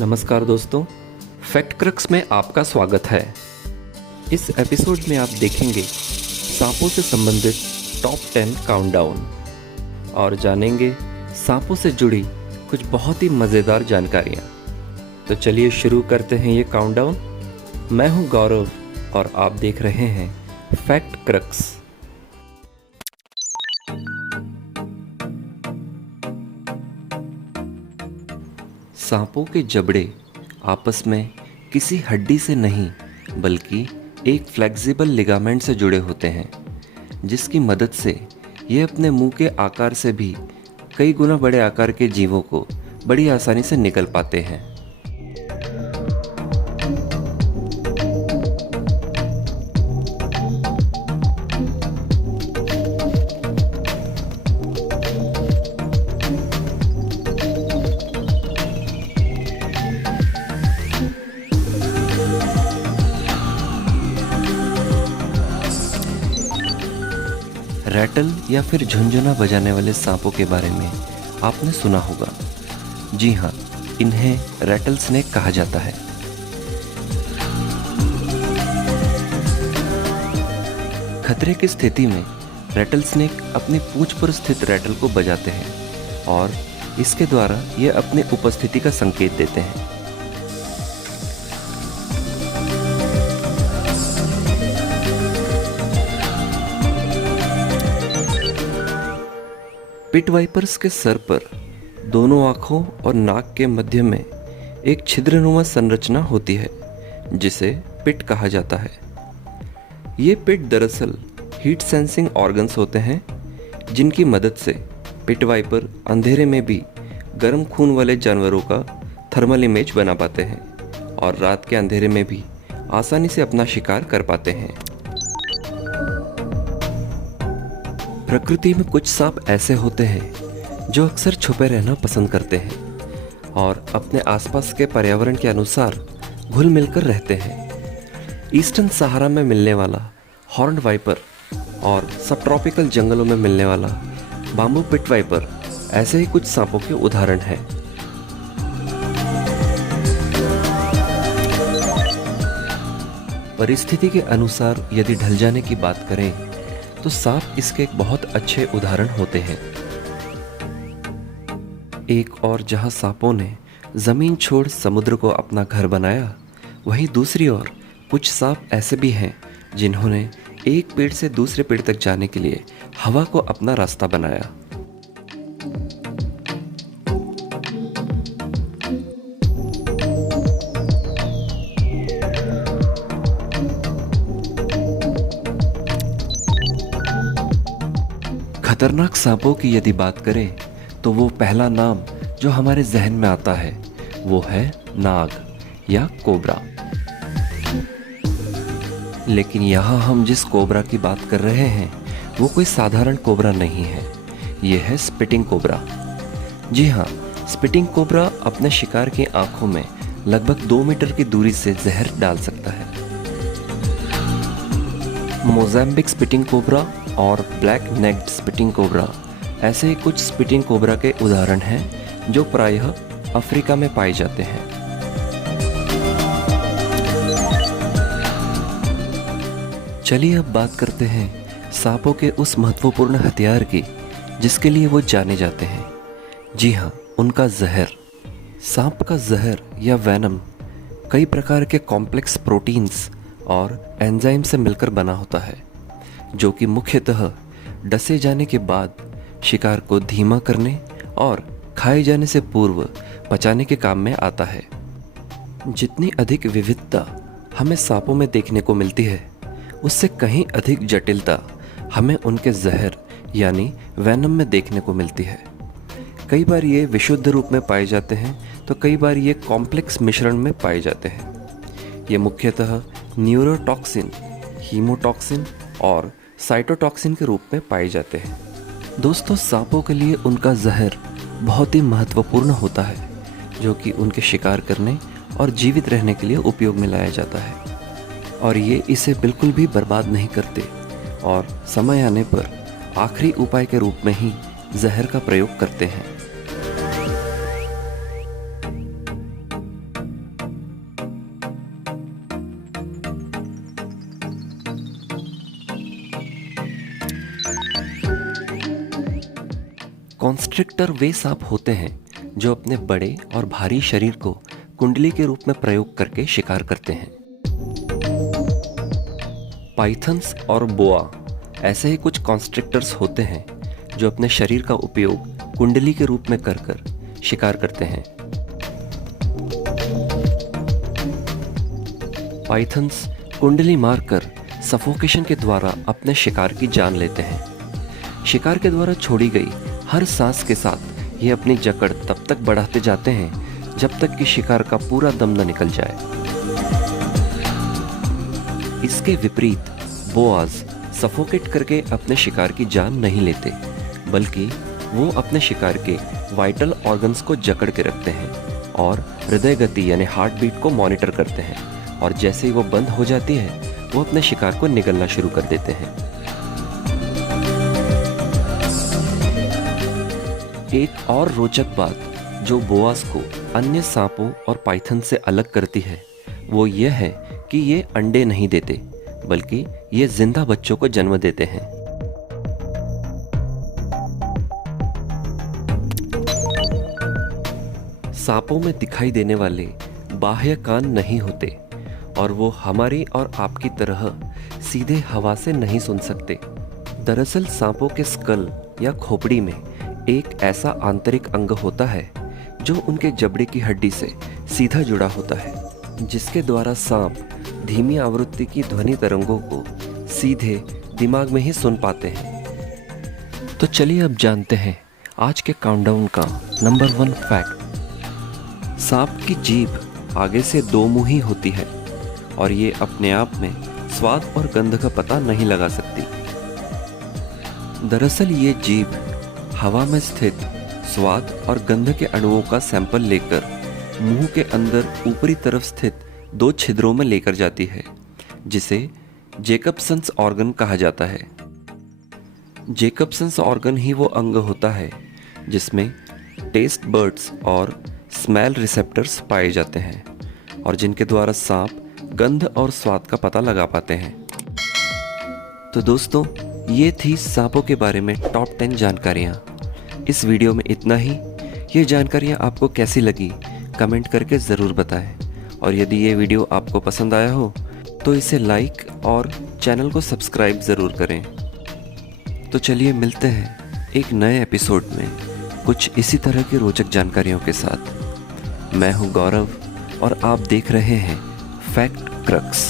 नमस्कार दोस्तों, fact crux में आपका स्वागत है। इस एपिसोड में आप देखेंगे सांपों से संबंधित टॉप 10 काउंटडाउन और जानेंगे सांपों से जुड़ी कुछ बहुत ही मज़ेदार जानकारियाँ। तो चलिए शुरू करते हैं ये काउंटडाउन। मैं हूँ गौरव और आप देख रहे हैं फैक्ट क्रक्स। सांपों के जबड़े आपस में किसी हड्डी से नहीं बल्कि एक फ्लेक्सिबल लिगामेंट से जुड़े होते हैं, जिसकी मदद से ये अपने मुंह के आकार से भी कई गुना बड़े आकार के जीवों को बड़ी आसानी से निगल पाते हैं। रैटल या फिर झुनझुना बजाने वाले सांपों के बारे में आपने सुना होगा। जी हाँ, इन्हें रैटल स्नेक कहा जाता है। खतरे की स्थिति में रैटल स्नेक अपनी पूंछ पर स्थित रैटल को बजाते हैं और इसके द्वारा ये अपनी उपस्थिति का संकेत देते हैं। पिट वाइपर्स के सर पर दोनों आँखों और नाक के मध्य में एक छिद्रनुमा संरचना होती है जिसे पिट कहा जाता है। ये पिट दरअसल हीट सेंसिंग ऑर्गन्स होते हैं जिनकी मदद से पिट वाइपर अंधेरे में भी गर्म खून वाले जानवरों का थर्मल इमेज बना पाते हैं और रात के अंधेरे में भी आसानी से अपना शिकार कर पाते हैं। प्रकृति में कुछ सांप ऐसे होते हैं जो अक्सर छुपे रहना पसंद करते हैं और अपने आसपास के पर्यावरण के अनुसार घुल मिलकर रहते हैं। ईस्टर्न सहारा में मिलने वाला हॉर्न्ड वाइपर और सब ट्रॉपिकल जंगलों में मिलने वाला बाम्बू पिट वाइपर ऐसे ही कुछ सांपों के उदाहरण हैं। परिस्थिति के अनुसार यदि ढल जाने की बात करें तो सांप इसके एक बहुत अच्छे उदाहरण होते हैं। एक और जहां सांपों ने जमीन छोड़ समुद्र को अपना घर बनाया, वहीं दूसरी ओर कुछ सांप ऐसे भी हैं जिन्होंने एक पेड़ से दूसरे पेड़ तक जाने के लिए हवा को अपना रास्ता बनाया। खतरनाक सांपों की यदि बात करें तो वो पहला नाम जो हमारे जहन में आता है वो है नाग या कोबरा। लेकिन यहाँ हम जिस कोबरा की बात कर रहे हैं वो कोई साधारण कोबरा नहीं है, ये है स्पिटिंग कोबरा। जी हाँ, स्पिटिंग कोबरा अपने शिकार की आंखों में लगभग 2 मीटर की दूरी से जहर डाल सकता है। मोज़ैम्बिक स्पिटिंग कोबरा और ब्लैक नेक्ड स्पिटिंग कोबरा ऐसे ही कुछ स्पिटिंग कोबरा के उदाहरण हैं जो प्रायः अफ्रीका में पाए जाते हैं। चलिए अब बात करते हैं सांपों के उस महत्वपूर्ण हथियार की जिसके लिए वो जाने जाते हैं। जी हाँ, उनका जहर। सांप का जहर या वेनम कई प्रकार के कॉम्प्लेक्स प्रोटीन्स और एंजाइम से मिलकर बना होता है जो कि मुख्यतः डसे जाने के बाद शिकार को धीमा करने और खाए जाने से पूर्व पचाने के काम में आता है। जितनी अधिक विविधता हमें सांपों में देखने को मिलती है, उससे कहीं अधिक जटिलता हमें उनके जहर यानी वेनम में देखने को मिलती है। कई बार ये विशुद्ध रूप में पाए जाते हैं तो कई बार ये कॉम्प्लेक्स मिश्रण में पाए जाते हैं। ये मुख्यतः न्यूरोटॉक्सिन, हीमोटॉक्सिन और साइटोटॉक्सिन के रूप में पाए जाते हैं। दोस्तों, सांपों के लिए उनका जहर बहुत ही महत्वपूर्ण होता है जो कि उनके शिकार करने और जीवित रहने के लिए उपयोग में लाया जाता है और ये इसे बिल्कुल भी बर्बाद नहीं करते और समय आने पर आखिरी उपाय के रूप में ही जहर का प्रयोग करते हैं। कॉन्स्ट्रिक्टर वे सांप होते हैं जो अपने बड़े और भारी शरीर को कुंडली के रूप में प्रयोग करके शिकार करते हैं। पाइथन्स और बोआ ऐसे ही कुछ कॉन्स्ट्रिक्टर्स होते हैं जो अपने शरीर का उपयोग कुंडली के रूप में कर शिकार करते हैं। पाइथन्स कुंडली मारकर सफोकेशन के द्वारा अपने शिकार की जान लेते हैं। शिकार के द्वारा छोड़ी गई हर सांस के साथ ये अपनी जकड़ तब तक बढ़ाते जाते हैं जब तक कि शिकार का पूरा दम न निकल जाए। इसके विपरीत बोआज सफोकेट करके अपने शिकार की जान नहीं लेते, बल्कि वो अपने शिकार के वाइटल ऑर्गन्स को जकड़ के रखते हैं और हृदय गति यानी हार्ट बीट को मॉनिटर करते हैं, और जैसे ही वो बंद हो जाती है वो अपने शिकार को निगलना शुरू कर देते हैं। एक और रोचक बात जो बोआस को अन्य सांपों और पाइथन से अलग करती है वो ये है कि ये अंडे नहीं देते, बल्कि ये जिंदा बच्चों को जन्म देते हैं। सांपों में दिखाई देने वाले बाह्य कान नहीं होते और वो हमारी और आपकी तरह सीधे हवा से नहीं सुन सकते। दरअसल सांपों के स्कल या खोपड़ी में एक ऐसा आंतरिक अंग होता है जो उनके जबड़े की हड्डी से सीधा जुड़ा होता है, जिसके द्वारा सांप धीमी आवृत्ति की ध्वनि तरंगों को सीधे दिमाग में ही सुन पाते हैं। तो चलिए अब जानते हैं आज के काउंटडाउन का नंबर 1 फैक्ट। सांप की जीभ आगे से 2 मुंही होती है और ये अपने आप में स्वाद और गंध का पता नहीं लगा सकती। दरअसल ये जीभ हवा में स्थित स्वाद और गंध के अणुओं का सैंपल लेकर मुंह के अंदर ऊपरी तरफ स्थित 2 छिद्रों में लेकर जाती है, जिसे जेकबसन्स ऑर्गन कहा जाता है। जेकबसन्स ऑर्गन ही वो अंग होता है जिसमें टेस्ट बर्ड्स और स्मेल रिसेप्टर्स पाए जाते हैं और जिनके द्वारा सांप गंध और स्वाद का पता लगा पाते हैं। तो दोस्तों, ये थी सांपों के बारे में टॉप 10 जानकारियाँ। इस वीडियो में इतना ही। ये जानकारियाँ आपको कैसी लगी कमेंट करके ज़रूर बताएं, और यदि ये वीडियो आपको पसंद आया हो तो इसे लाइक और चैनल को सब्सक्राइब ज़रूर करें। तो चलिए मिलते हैं एक नए एपिसोड में कुछ इसी तरह की रोचक जानकारियों के साथ। मैं हूँ गौरव और आप देख रहे हैं फैक्ट क्रक्स।